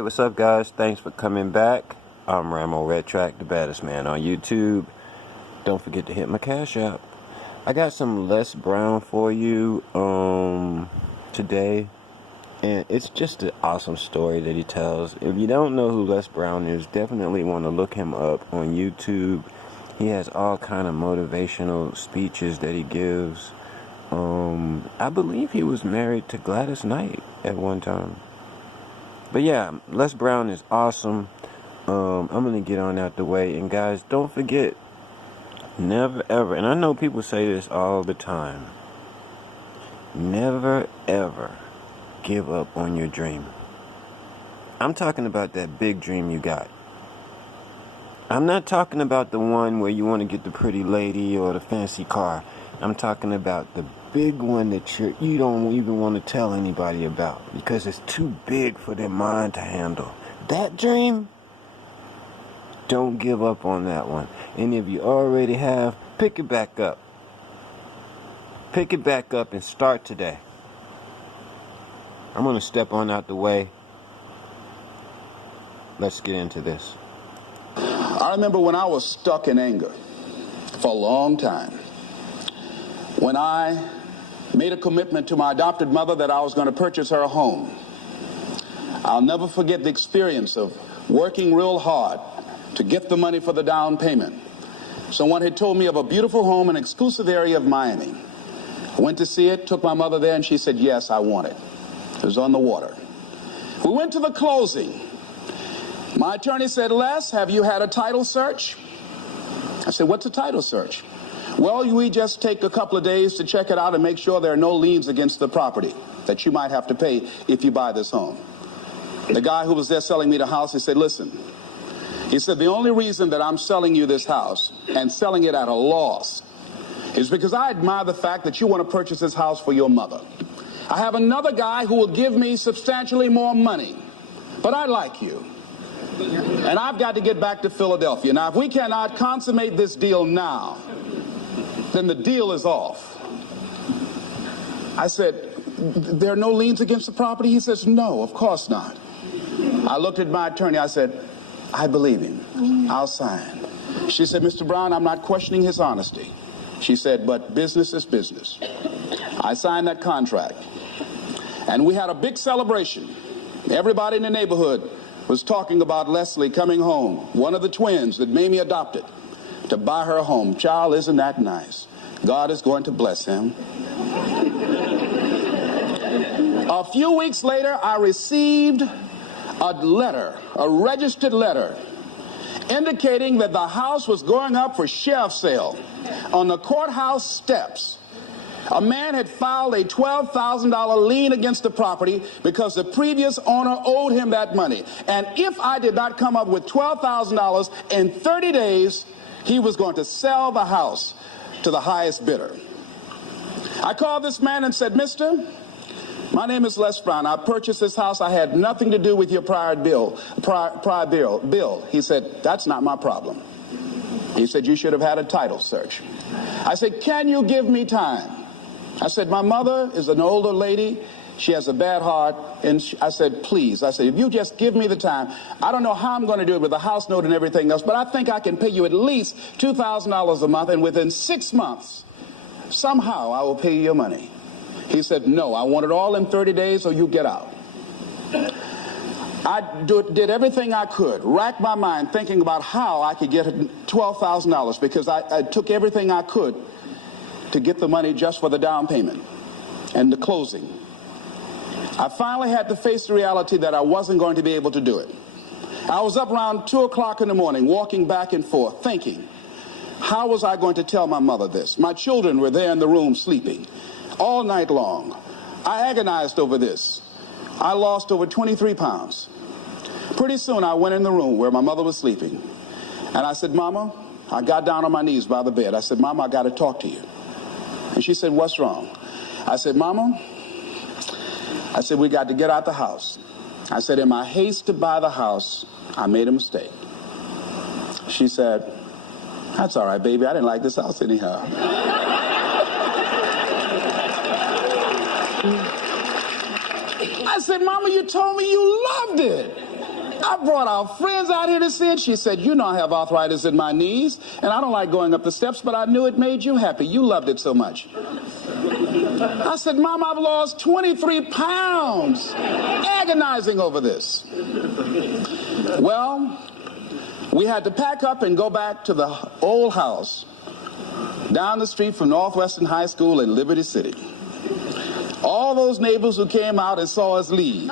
Hey, what's up, guys? Thanks for coming back. I'm RAMO RETRAC, the baddest man on YouTube. Don't forget to hit my Cash App. I got some Les Brown for you today, and it's just an awesome story that he tells. If you don't know who Les Brown is, definitely want to look him up on YouTube. He has all kind of motivational speeches that he gives. I believe he was married to Gladys Knight at one time. But yeah, Les Brown is awesome. I'm going to get on out the way. And guys, don't forget, never ever, and I know people say this all the time, never ever give up on your dream. I'm talking about that big dream you got. I'm not talking about the one where you want to get the pretty lady or the fancy car. I'm talking about the big one that you don't even want to tell anybody about because it's too big for their mind to handle. That dream, don't give up on that one. And if you already have, pick it back up. Pick it back up and start today. I'm going to step on out the way. Let's get into this. I remember when I was stuck in anger for a long time. When I made a commitment to my adopted mother that I was going to purchase her a home. I'll never forget the experience of working real hard to get the money for the down payment. Someone had told me of a beautiful home in an exclusive area of Miami. I went to see it, took my mother there, and she said, yes, I want it. It was on the water. We went to the closing. My attorney said, Les, have you had a title search? I said, what's a title search? Well, we just take a couple of days to check it out and make sure there are no liens against the property that you might have to pay if you buy this home. The guy who was there selling me the house, he said, listen, he said, the only reason that I'm selling you this house and selling it at a loss is because I admire the fact that you want to purchase this house for your mother. I have another guy who will give me substantially more money, but I like you. And I've got to get back to Philadelphia. Now, if we cannot consummate this deal now, then the deal is off. I said, there are no liens against the property? He says, no, of course not. I looked at my attorney. I said, I believe him. I'll sign. She said, Mr. Brown, I'm not questioning his honesty. She said, but business is business. I signed that contract. And we had a big celebration. Everybody in the neighborhood was talking about Leslie coming home, one of the twins that Mamie adopted, to buy her a home. Child, isn't that nice? God is going to bless him. A few weeks later, I received a letter, a registered letter, indicating that the house was going up for sheriff's sale on the courthouse steps. A man had filed a $12,000 lien against the property because the previous owner owed him that money. And if I did not come up with $12,000 in 30 days, he was going to sell the house to the highest bidder. I called this man and said, mister, my name is Les Brown. I purchased this house. I had nothing to do with your prior bill. He said, that's not my problem. He said, you should have had a title search. I said, can you give me time? I said, my mother is an older lady. She has a bad heart. And I said, please. I said, if you just give me the time, I don't know how I'm going to do it with the house note and everything else, but I think I can pay you at least $2,000 a month, and within 6 months, somehow I will pay you your money. He said, no, I want it all in 30 days or you get out. I did everything I could, racked my mind thinking about how I could get $12,000 because I took everything I could to get the money just for the down payment and the closing. I finally had to face the reality that I wasn't going to be able to do it. I was up around 2 o'clock in the morning, walking back and forth, thinking, how was I going to tell my mother this? My children were there in the room sleeping all night long. I agonized over this. I lost over 23 pounds. Pretty soon I went in the room where my mother was sleeping. And I said, Mama, I got down on my knees by the bed. I said, Mama, I got to talk to you. And she said, what's wrong? I said, Mama, I said, we got to get out the house. I said, in my haste to buy the house, I made a mistake. She said, that's all right, baby. I didn't like this house anyhow. I said, Mama, you told me you loved it. I brought our friends out here to see it. She said, you know I have arthritis in my knees, and I don't like going up the steps, but I knew it made you happy. You loved it so much. I said, Mom, I've lost 23 pounds agonizing over this. Well, we had to pack up and go back to the old house down the street from Northwestern High School in Liberty City. All those neighbors who came out and saw us leave,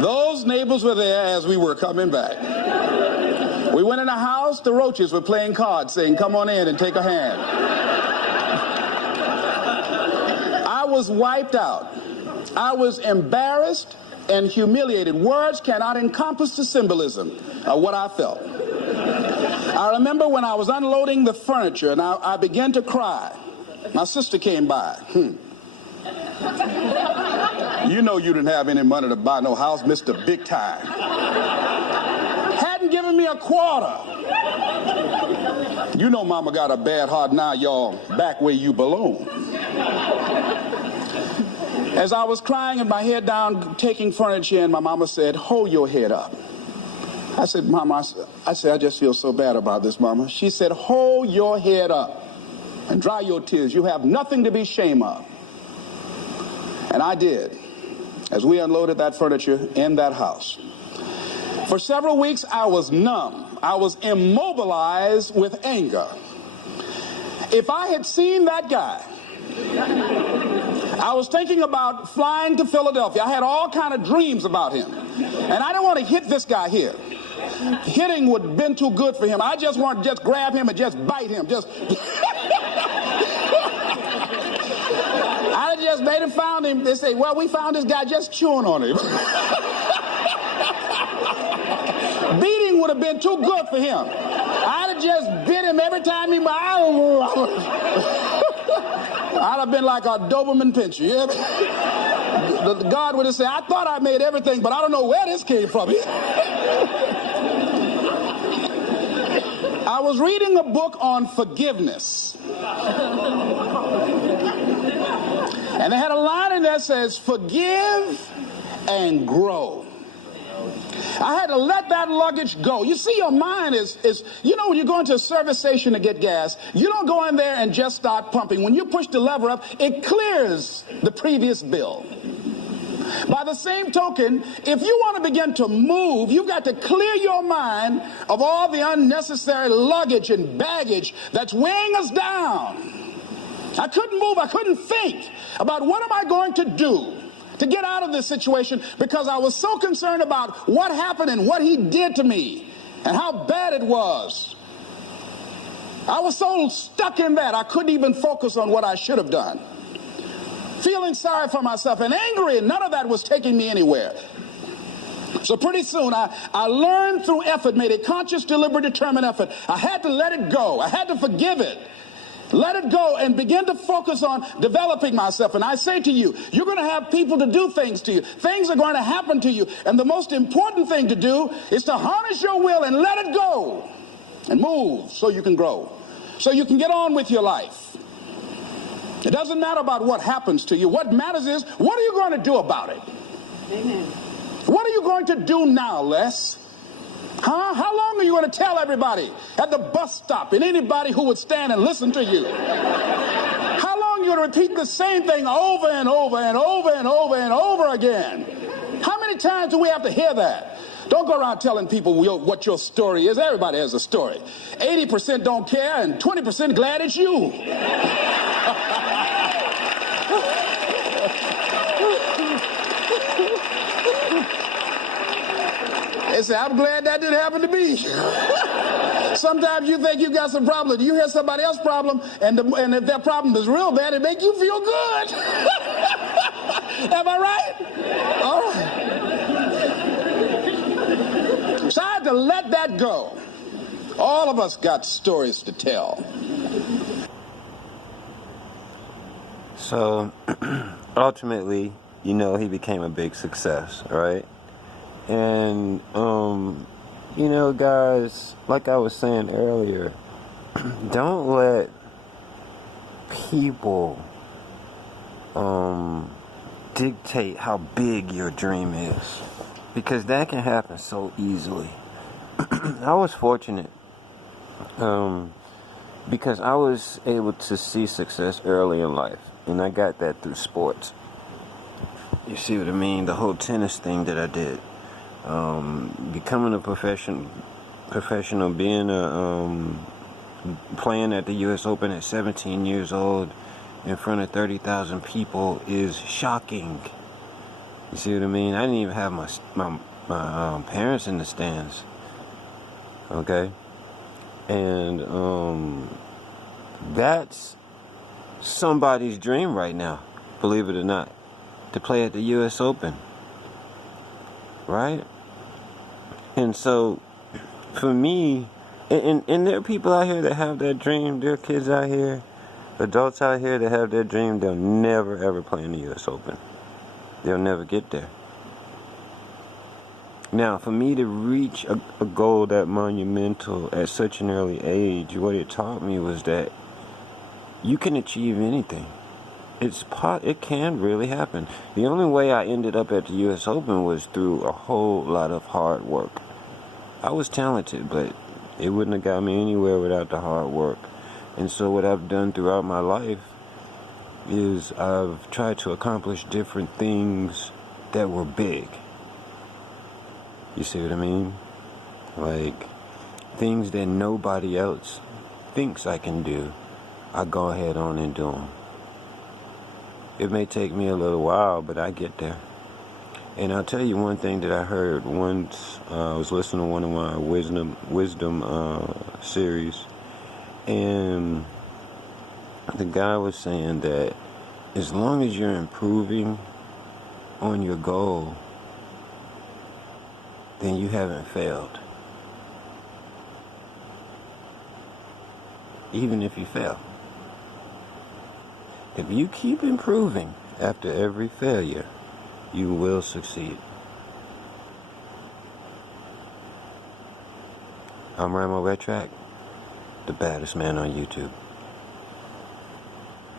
those neighbors were there as we were coming back. We went in the house, the roaches were playing cards, saying, come on in and take a hand. I was wiped out. I was embarrassed and humiliated. Words cannot encompass the symbolism of what I felt. I remember when I was unloading the furniture and I began to cry. My sister came by. You know you didn't have any money to buy no house, Mr. Big Time. Hadn't given me a quarter. You know Mama got a bad heart now, y'all, back where you belong. As I was crying and my head down, taking furniture in, my mama said, hold your head up. I said, Mama, I just feel so bad about this, Mama. She said, hold your head up and dry your tears. You have nothing to be ashamed of. And I did, as we unloaded that furniture in that house. For several weeks, I was numb. I was immobilized with anger. If I had seen that guy, I was thinking about flying to Philadelphia. I had all kind of dreams about him. And I didn't want to hit this guy here. Hitting would have been too good for him. I just wanted to just grab him and just bite him. I just made him found him. They say, well, we found this guy just chewing on him. Beating would have been too good for him. I'd have just bit him every time he... I'd have been like a Doberman Pinscher. Yeah? The God would have said, I thought I made everything, but I don't know where this came from. I was reading a book on forgiveness. And they had a line in there that says, forgive and grow. I had to let that luggage go. You see, your mind is, you know, when you go into a service station to get gas, you don't go in there and just start pumping. When you push the lever up, it clears the previous bill. By the same token, if you want to begin to move, you've got to clear your mind of all the unnecessary luggage and baggage that's weighing us down. I couldn't move. I couldn't think about what am I going to do to get out of this situation because I was so concerned about what happened and what he did to me and how bad it was. I was so stuck in that I couldn't even focus on what I should have done. Feeling sorry for myself and angry, and none of that was taking me anywhere. So pretty soon I learned through effort, made a conscious, deliberate, determined effort. I had to let it go. I had to forgive it. Let it go and begin to focus on developing myself. And I say to you, you're going to have people to do things to you. Things are going to happen to you. And the most important thing to do is to harness your will and let it go and move so you can grow, so you can get on with your life. It doesn't matter about what happens to you. What matters is, what are you going to do about it? Amen. What are you going to do now, Les? Huh? How long are you going to tell everybody at the bus stop and anybody who would stand and listen to you? How long are you going to repeat the same thing over and over and over and over and over again? How many times do we have to hear that? Don't go around telling people what your story is. Everybody has a story. 80% don't care and 20% glad it's you. They say, I'm glad that didn't happen to me. Sometimes you think you got some problem. You hear somebody else's problem, and if their problem is real bad, it makes you feel good. Am I right? All right. So I had to let that go. All of us got stories to tell. So, ultimately, you know, he became a big success, right? And, you know, guys, like I was saying earlier, don't let people dictate how big your dream is. because that can happen so easily. I was fortunate because I was able to see success early in life, and I got that through sports. You see what I mean? The whole tennis thing that I did, becoming a professional, being playing at the U.S. Open at 17 years old in front of 30,000 people is shocking. You see what I mean? I didn't even have my parents in the stands. Okay, and that's somebody's dream right now, believe it or not, to play at the U.S. Open, right? And so, for me, and there are people out here that have that dream. There are kids out here, adults out here that have that dream. They'll never ever play in the U.S. Open. They'll never get there. Now, for me to reach a goal that monumental at such an early age, what it taught me was that you can achieve anything. It can really happen. The only way I ended up at the U.S. Open was through a whole lot of hard work. I was talented, but it wouldn't have got me anywhere without the hard work. And so what I've done throughout my life is I've tried to accomplish different things that were big. You see what I mean? Like, things that nobody else thinks I can do, I go ahead on and do them. It may take me a little while, but I get there. And I'll tell you one thing that I heard once. I was listening to one of my wisdom series, and the guy was saying that as long as you're improving on your goal, then you haven't failed. Even if you fail. If you keep improving after every failure, you will succeed. I'm RAMO RETRAC, the baddest man on YouTube.